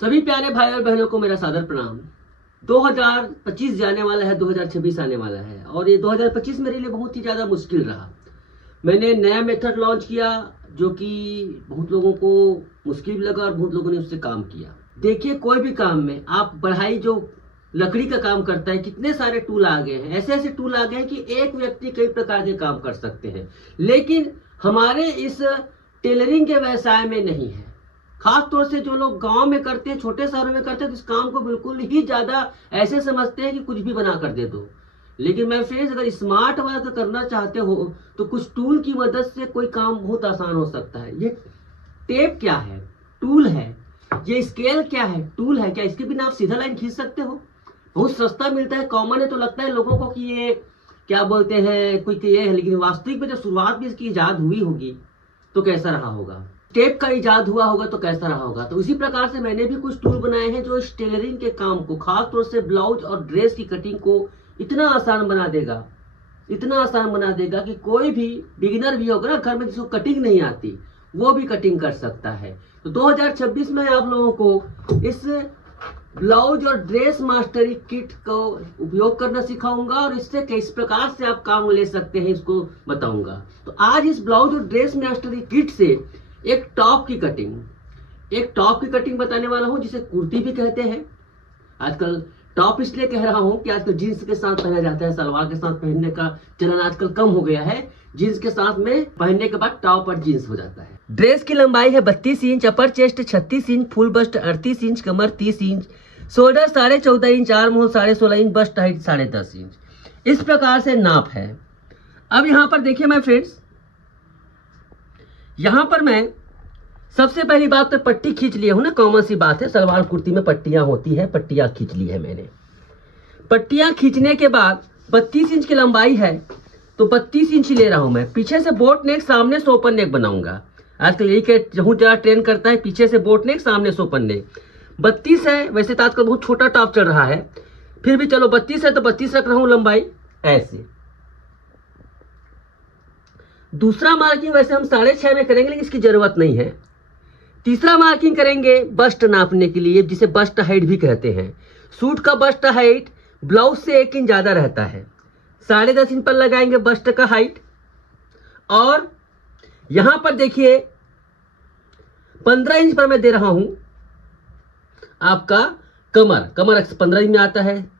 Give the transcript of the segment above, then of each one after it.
सभी प्यारे भाई और बहनों को मेरा सादर प्रणाम। 2025 जाने वाला है, 2026 आने वाला है और ये 2025 मेरे लिए बहुत ही ज़्यादा मुश्किल रहा। मैंने नया मेथड लॉन्च किया जो कि बहुत लोगों को मुश्किल भी लगा और बहुत लोगों ने उससे काम किया। देखिए, कोई भी काम में आप बढ़ाई जो लकड़ी का काम करता है, कितने सारे टूल आ गए हैं, ऐसे ऐसे टूल आ गए हैं कि एक व्यक्ति कई प्रकार के काम कर सकते हैं। लेकिन हमारे इस टेलरिंग के व्यवसाय में नहीं है। खास तौर से जो लोग गांव में करते हैं, छोटे शहरों में करते हैं, तो इस काम को बिल्कुल ही ज्यादा ऐसे समझते हैं कि कुछ भी बना कर दे दो। लेकिन मैं फ्रेंड्स, अगर स्मार्ट वर्क करना चाहते हो तो कुछ टूल की मदद से कोई काम बहुत आसान हो सकता है। ये टेप क्या है? टूल है। ये स्केल क्या है? टूल है। क्या इसके बिना आप सीधा लाइन खींच सकते हो? बहुत सस्ता मिलता है, कॉमन है, तो लगता है लोगों को कि ये क्या बोलते हैं, कोई ये है। लेकिन वास्तविक में जब शुरुआत में इसकी इजाद हुई होगी तो कैसा रहा होगा, टेप का इजाद हुआ होगा तो कैसा रहा होगा। तो इसी प्रकार से मैंने भी कुछ टूल बनाए हैं जो इस टेलरिंग के काम को, खास तौर से ब्लाउज और ड्रेस की कटिंग को इतना आसान बना देगा, इतना आसान बना देगा कि कोई भी बिगिनर भी होगा ना घर में, जिसको कटिंग नहीं आती, वो भी कटिंग कर सकता है। तो 2026 में आप लोगों को इस ब्लाउज और ड्रेस मास्टरी किट को उपयोग करना सिखाऊंगा और इससे किस प्रकार से आप काम ले सकते हैं इसको बताऊंगा। तो आज इस ब्लाउज और ड्रेस मास्टरी किट से एक टॉप की कटिंग बताने वाला हूं, जिसे कुर्ती भी कहते हैं। आजकल टॉप इसलिए कह रहा हूं कि आजकल जींस के साथ पहना जाता है, सलवार के साथ पहनने का चलन आजकल कम हो गया है। जींस के साथ में पहनने के बाद टॉप और जींस हो जाता है। ड्रेस की लंबाई है 32 inch, upper chest 36 inch, full bust 38 inch, कमर 30 inch, shoulder 14.5 inch, arm hole 16.5 inch, bust height 10.5 inch. इस प्रकार से नाप है। अब यहाँ पर देखिए माय फ्रेंड्स, यहाँ पर मैं सबसे पहली बात तो पट्टी खींच लिया हूं ना, कॉमन सी बात है, सलवार कुर्ती में पट्टियां होती है, पट्टियां खींच ली है मैंने। पट्टियां खींचने के बाद 32 इंच की लंबाई है तो 32 इंच ले रहा हूं मैं। पीछे से बोट नेक, सामने से ओपन नेक बनाऊंगा। आजकल यही के जहाँ ट्रेंड करता है, पीछे से बोट नेक, सामने से ओपन नेक। 32 है, वैसे तो आजकल बहुत छोटा टॉप चल रहा है, फिर भी चलो 32 है तो 32 रख रहा हूं लंबाई ऐसे। दूसरा मार्किंग वैसे हम 6.5 में करेंगे, लेकिन इसकी जरूरत नहीं है। तीसरा मार्किंग करेंगे बस्ट नापने के लिए, जिसे बस्ट हाइट भी कहते हैं। सूट का बस्ट हाइट ब्लाउज से 1 इंच ज्यादा रहता है। 10.5 इंच पर लगाएंगे बस्ट का हाइट। और यहां पर देखिए 15 इंच पर मैं दे रहा हूं आपका कमर 15 इंच में आता है।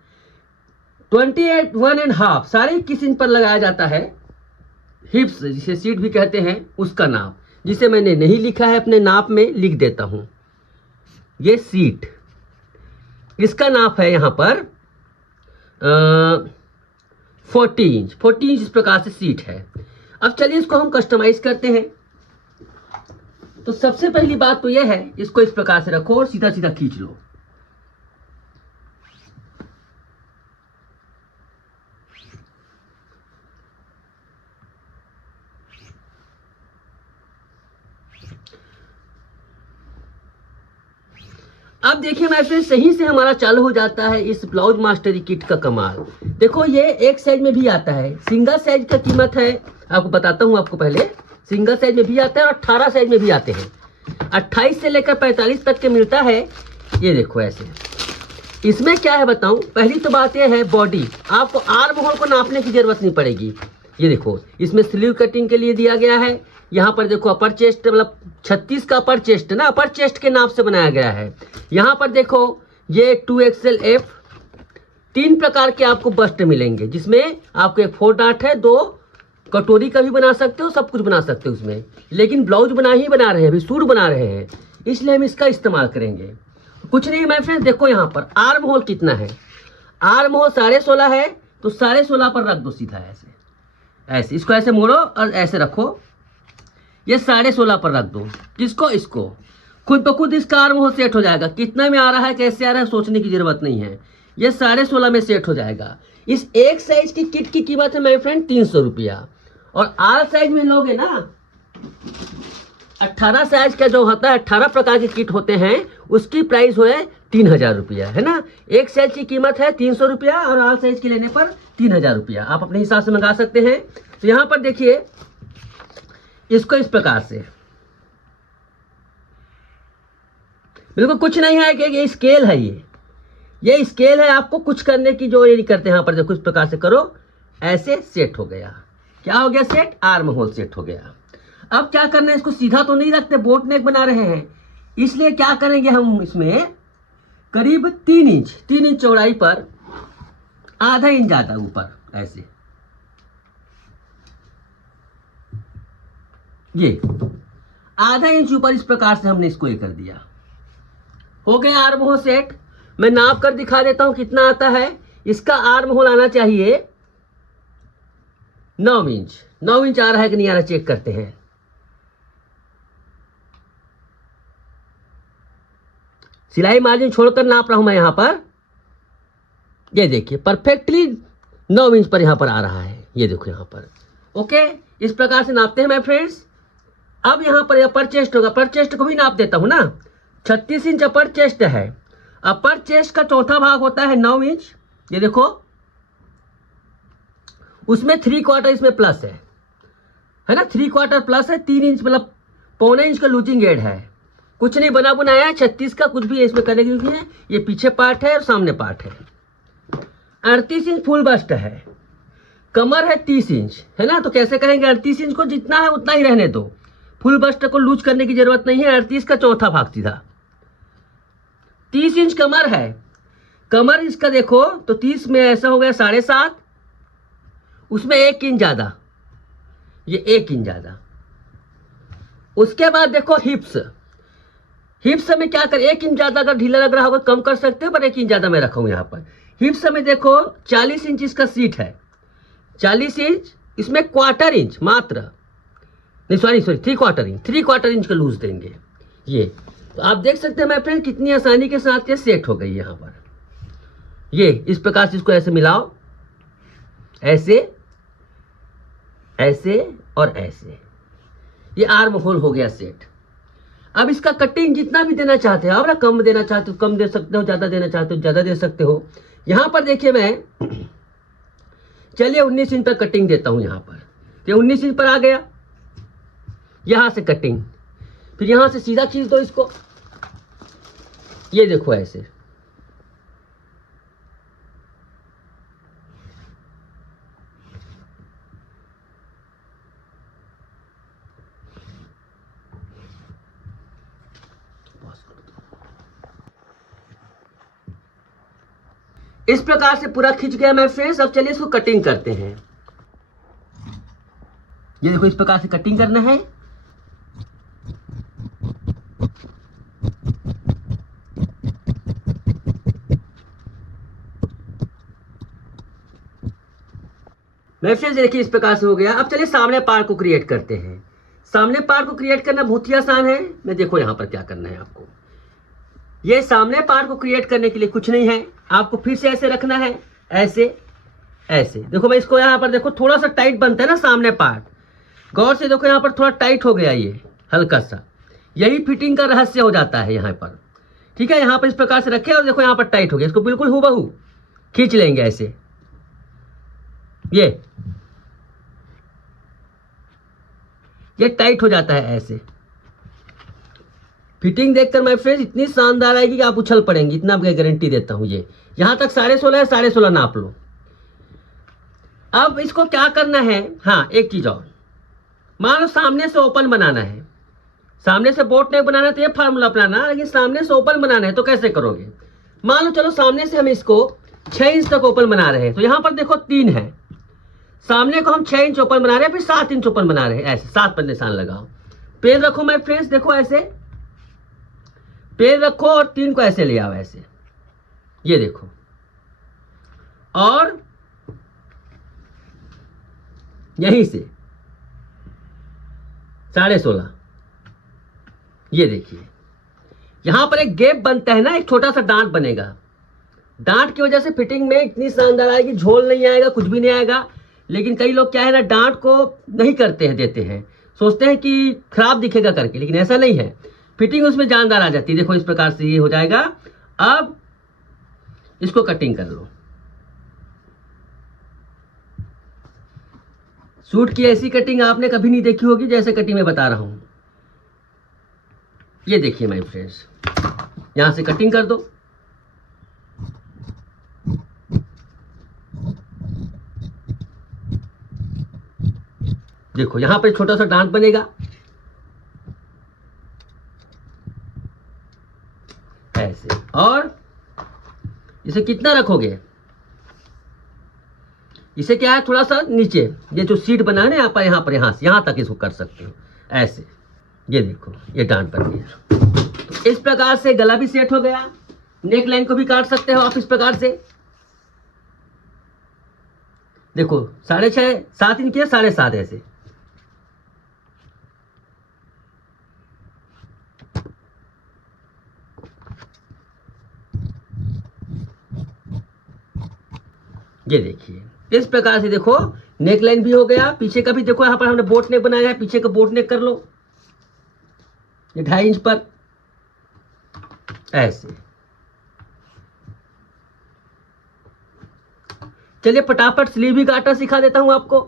21.5 21 इंच पर लगाया जाता है हिप्स, जिसे सीट भी कहते हैं, उसका नाप, जिसे मैंने नहीं लिखा है, अपने नाप में लिख देता हूं। ये सीट, इसका नाप है यहां पर 40 इंच इस प्रकार से सीट है। अब चलिए इसको हम कस्टमाइज करते हैं। तो सबसे पहली बात तो यह है, इसको इस प्रकार से रखो और सीधा सीधा खींच लो। अब देखिए मैं फिर सही से हमारा चालू हो जाता है इस ब्लाउज मास्टरी किट का कमाल। देखो, ये एक साइज में भी आता है। सिंगल साइज का कीमत है, आपको बताता हूं आपको पहले। सिंगल साइज में भी आता है और 18 साइज में भी आते हैं। 28 से लेकर 45 तक के मिलता है। ये देखो ऐसे। इसमें क्या है बताऊं, पहली तो बात यह है, बॉडी आपको आर्म होल को नापने की जरूरत नहीं पड़ेगी। ये देखो, इसमें स्लीव कटिंग के लिए दिया गया है। यहाँ पर देखो अपर चेस्ट, मतलब 36 का अपर चेस्ट ना, अपर चेस्ट के नाप से बनाया गया है। यहाँ पर देखो ये 2XL F, 3 प्रकार के आपको बस्ट मिलेंगे, जिसमें आपको एक 4 डार्ट है, 2 कटोरी का भी बना सकते हो, सब कुछ बना सकते हो उसमें। लेकिन ब्लाउज बना रहे हैं, अभी सूट बना रहे हैं, इसलिए हम इसका इस्तेमाल करेंगे। कुछ नहीं माय फ्रेंड, देखो यहाँ पर आर्म होल कितना है। आर्म होल 16.5 है, तो 16.5 पर रख दो सीधा ऐसे ऐसे। इसको ऐसे मोड़ो और ऐसे रखो, ये 16.5 पर रख दो। किसको? इसको। खुद ब खुद इसका आर्म होल सेट हो जाएगा। कितना में आ रहा है, कैसे आ रहा है, सोचने की जरूरत नहीं है। ये 16.5 में सेट हो जाएगा। इस एक साइज की किट की कीमत है माय फ्रेंड 300 रुपया। और आर साइज में लोगे ना, 18 साइज का जो होता है, 18 प्रकार के किट होते हैं, उसकी प्राइस है 3000 रुपया, है ना। एक साइज की कीमत है 300 रुपया और आर साइज की लेने पर 3000 रुपया। आप अपने हिसाब से मंगा सकते हैं। तो यहाँ पर देखिए, इसको इस प्रकार से बिल्कुल कुछ नहीं है कि ये स्केल है, ये स्केल है आपको कुछ करने की जो ये नहीं करते। यहाँ पर देखो इस प्रकार से करो, ऐसे सेट हो गया। क्या हो गया सेट? आर्म होल सेट हो गया। अब क्या करना है, इसको सीधा तो नहीं रखते, बोट नेक बना रहे हैं, इसलिए क्या करेंगे हम इसमें करीब 3 इंच चौड़ाई पर आधा इंच ज्यादा ऊपर ऐसे, ये आधा इंच ऊपर इस प्रकार से हमने इसको ये कर दिया। हो गया आर्म होल सेट। मैं नाप कर दिखा देता हूं कितना आता है। इसका आर्म होल आना चाहिए 9 इंच। 9 इंच आ रहा है कि नहीं आ रहा, चेक करते हैं। सिलाई मार्जिन छोड़कर नाप रहा हूं मैं यहां पर, ये देखिए परफेक्टली 9 इंच पर यहां पर आ रहा है, ये देखो यहां पर। ओके, इस प्रकार से नापते हैं माय फ्रेंड्स। अब यहां पर अपर चेस्ट होगा, अपर चेस्ट को भी नाप देता हूं ना। 36 इंच अपर चेस्ट है। अपर चेस्ट का चौथा भाग होता है 9 इंच, ये देखो, उसमें 3/4 इसमें प्लस है ना, 3/4 प्लस है, 3 इंच मतलब पौने इंच का लूजिंग एड है। कुछ नहीं बना बनाया है 36 का, कुछ भी इसमें करने की नहीं है। ये पीछे पार्ट है और सामने पार्ट है। 38 इंच फुल बस्ट है। कमर है 30 इंच, है ना, तो कैसे करेंगे? 38 इंच को जितना है उतना ही रहने दो, फुल बस्ट को लूज करने की जरूरत नहीं है। 38 का चौथा भाग सीधा। 30 इंच कमर है। कमर इसका देखो तो 30 में ऐसा हो गया 7.5, उसमें 1 इंच ज्यादा, ये 1 इंच ज्यादा। उसके बाद देखो हिप्स। हिप्स में क्या कर, 1 इंच ज्यादा अगर ढीला लग रहा होगा कम कर सकते हो, पर 1 इंच ज्यादा मैं रखा हूं यहां पर। हिप्स में देखो 40 इंच इसका सीट है। 40 इंच, इसमें 1/4 इंच मात्र, नहीं सॉरी 3/4 इंच का लूज देंगे ये। तो आप देख सकते हैं माय फ्रेंड कितनी आसानी के साथ ये सेट हो गई यहां पर। ये इस प्रकार से इसको ऐसे मिलाओ, ऐसे ऐसे और ऐसे, ये आर्म होल हो गया सेट। अब इसका कटिंग जितना भी देना चाहते हो, आप कम देना चाहते हो कम दे सकते हो, ज्यादा देना चाहते हो ज्यादा दे सकते हो। यहां पर देखिए मैं, चलिए 19 इंच पर कटिंग देता हूं यहां पर। ये 19 इंच पर आ गया, यहां से कटिंग, फिर यहां से सीधा खींच दो इसको, ये देखो ऐसे। इस प्रकार से पूरा खिंच गया मैं फ्रेंड्स। अब चलिए इसको कटिंग करते हैं। ये देखो इस प्रकार से कटिंग करना है। मैं फ्रेंड्स देखिए इस प्रकार से हो गया। अब चलिए सामने पार्ट को क्रिएट करते हैं। सामने पार्ट को क्रिएट करना बहुत ही आसान है। मैं देखो यहां पर क्या करना है आपको। ये सामने पार्ट को क्रिएट करने के लिए कुछ नहीं है, आपको फिर से ऐसे रखना है, ऐसे ऐसे। देखो मैं इसको यहां पर देखो थोड़ा सा टाइट बनता है ना सामने पार्ट, गौर से देखो यहां पर थोड़ा टाइट हो गया ये हल्का सा। यही फिटिंग का रहस्य हो जाता है यहां पर, ठीक है। यहां पर इस प्रकार से रखे और देखो यहां पर टाइट हो गया। इसको बिल्कुल हूबहू खींच लेंगे ऐसे, ये टाइट हो जाता है ऐसे। फिटिंग देखकर माय फ्रेंड्स इतनी शानदार आएगी कि आप उछल पड़ेंगे, इतना मैं गारंटी देता हूं। ये यहां तक 16.5 है, 16.5 नाप लो। अब इसको क्या करना है, हाँ एक चीज और, मान लो सामने से ओपन बनाना है, सामने से बोट नेक बनाना है तो ये फार्मूला अपनाना, लेकिन सामने से ओपन बनाना है तो कैसे करोगे? मान लो चलो सामने से हम इसको 6 इंच तक ओपन बना रहे हैं, तो यहां पर देखो 3 है, सामने को हम 6 इंच ओपन बना रहे हैं, फिर 7 इंच ओपन बना रहे हैं, ऐसे 7 पर निशान लगाओ। पेन रखो माय फ्रेंड्स, देखो ऐसे पेन रखो और 3 को ऐसे ले आओ ऐसे, ये देखो। और यहीं से 16.5, ये देखिए यहां पर एक गैप बनता है ना, एक छोटा सा डांट बनेगा। डांट की वजह से फिटिंग में इतनी शानदार आएगी, झोल नहीं आएगा, कुछ भी नहीं आएगा। लेकिन कई लोग क्या है ना, डांट को नहीं करते हैं, देते हैं, सोचते हैं कि खराब दिखेगा करके, लेकिन ऐसा नहीं है। फिटिंग उसमें जानदार आ जाती है। देखो इस प्रकार से ये हो जाएगा। अब इसको कटिंग कर लो। सूट की ऐसी कटिंग आपने कभी नहीं देखी होगी जैसे कटिंग मैं बता रहा हूं। ये देखिए माय फ्रेंड्स, यहां से कटिंग कर दो। देखो यहां पे छोटा सा डांट बनेगा, ऐसे। और इसे कितना रखोगे, इसे क्या है थोड़ा सा नीचे, ये जो सीट बना है ना यहाँ पर यहां से यहां तक इसको कर सकते हो ऐसे। ये देखो ये डांट बन गई। तो इस प्रकार से गला भी सेट हो गया। नेक लाइन को भी काट सकते हो आप इस प्रकार से। देखो 6.5 7 इंच के 7.5 ऐसे। ये देखिए इस प्रकार से देखो नेक लाइन भी हो गया। पीछे का भी देखो यहां पर हमने बोट नेक बनाया है, पीछे का बोट नेक कर लो ये 2.5 इंच पर ऐसे। चलिए फटाफट स्लीव भी काटना सिखा देता हूं आपको।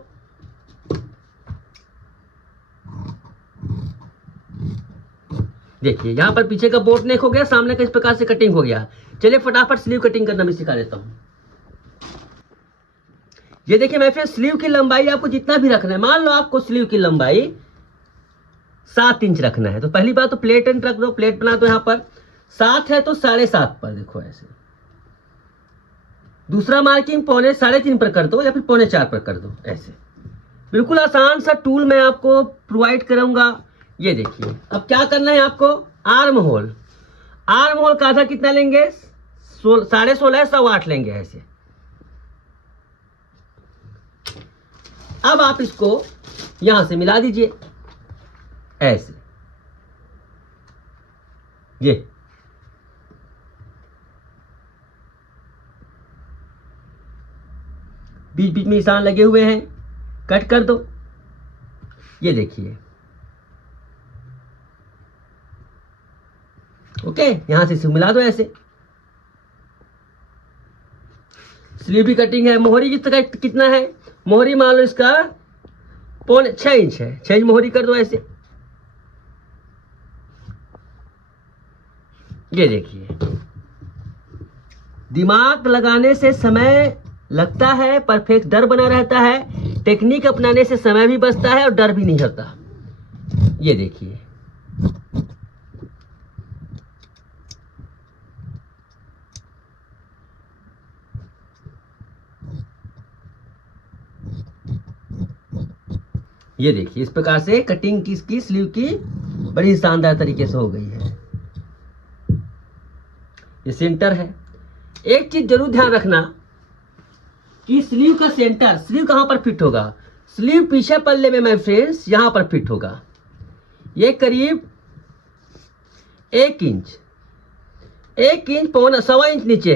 देखिए यहां पर पीछे का बोट नेक हो गया, सामने का इस प्रकार से कटिंग हो गया। चलिए फटाफट स्लीव कटिंग करना भी सिखा देता हूं। ये देखिए मैं फिर स्लीव की लंबाई आपको जितना भी रखना है, मान लो आपको स्लीव की लंबाई 7 इंच रखना है, तो पहली बात तो प्लेट एंड रख दो। प्लेट बना दो यहां पर 7 है तो 7.5 पर देखो ऐसे। दूसरा मार्किंग 3.5 पर कर दो या फिर 4.5 पर कर दो ऐसे। बिल्कुल आसान सा टूल मैं आपको प्रोवाइड करूंगा। ये देखिए अब क्या करना है आपको, आर्म होल। आर्म होल का आधा कितना लेंगे, 16.5 8.25 लेंगे ऐसे। अब आप इसको यहां से मिला दीजिए ऐसे। ये बीच बीच में निशान लगे हुए हैं, कट कर दो। ये देखिए ओके, यहां से इसे मिला दो ऐसे। स्लीव भी कटिंग है। मोहरी की तरह कितना है, मोहरी मान लो इसका 6 इंच है, 6 इंच मोहरी कर दो ऐसे। ये देखिए दिमाग लगाने से समय लगता है, परफेक्ट डर बना रहता है। टेक्निक अपनाने से समय भी बचता है और डर भी नहीं रहता। ये देखिए ये देखिए इस प्रकार से कटिंग की इसकी स्लीव की बड़ी शानदार तरीके से हो गई है। ये सेंटर है। एक चीज जरूर ध्यान रखना कि स्लीव का सेंटर, स्लीव कहां पर फिट होगा, स्लीव पीछे पल्ले में माय फ्रेंड्स यहां पर फिट होगा। ये करीब 1 इंच 1.25 इंच नीचे,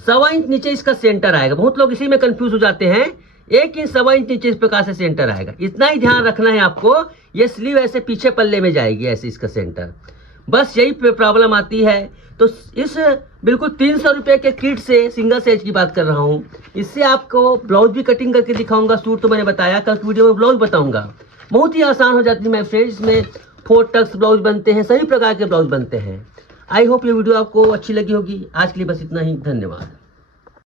1.25 इंच नीचे इसका सेंटर आएगा। बहुत लोग इसी में कंफ्यूज हो जाते हैं। 1 इंच 1.25 इंच नीचे इस प्रकार से सेंटर आएगा। इतना ही ध्यान रखना है आपको। ये स्लीव ऐसे पीछे पल्ले में जाएगी ऐसे, इसका सेंटर। बस यही प्रॉब्लम आती है। तो इस बिल्कुल 300 रुपये के किट से सिंगल साइज की बात कर रहा हूँ। इससे आपको ब्लाउज भी कटिंग करके दिखाऊंगा। सूट तो मैंने बताया, कल वीडियो में ब्लाउज बताऊंगा। बहुत ही आसान हो जाती है माय फ्रेंड्स। इसमें 4 टक्स ब्लाउज बनते हैं, सभी प्रकार के ब्लाउज बनते हैं। आई होप ये वीडियो आपको अच्छी लगी होगी। आज के लिए बस इतना ही, धन्यवाद।